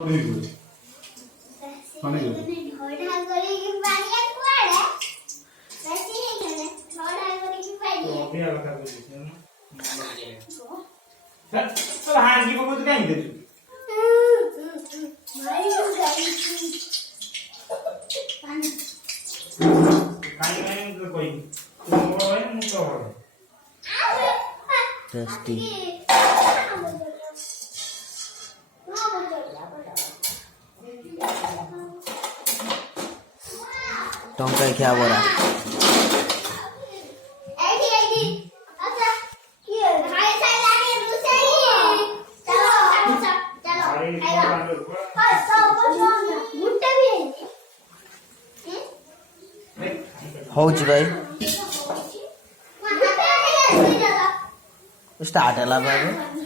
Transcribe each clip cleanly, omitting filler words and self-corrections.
Very good. Funny good. Tasty. टंका क्या बोला होची भाई स्टार्ट है ला भाई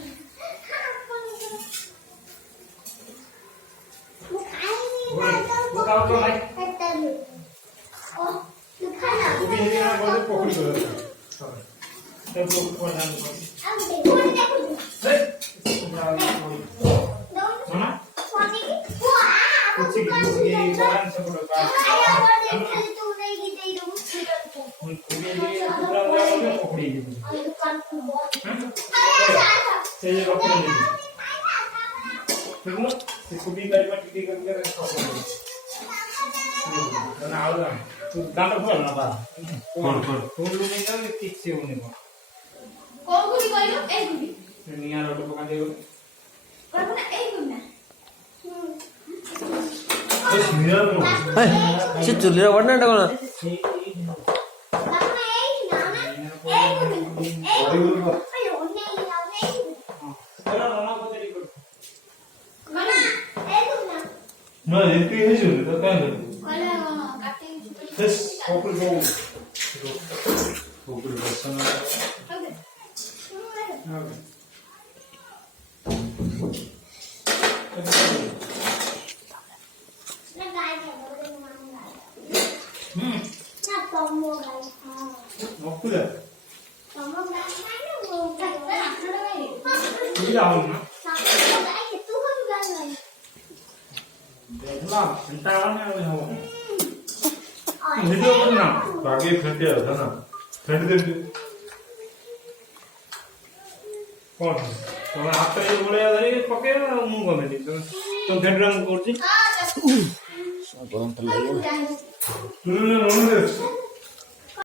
से चुल्ली पड़ना कौन No, it is you. The kind of this open go. Open version. Video करना बाकी फेंटे था ना फेंट दे कौन तुम हाथ पे बोले अरे पके मुंह को में तुम फेंट रंग करती सब तो लगे तुमने रोने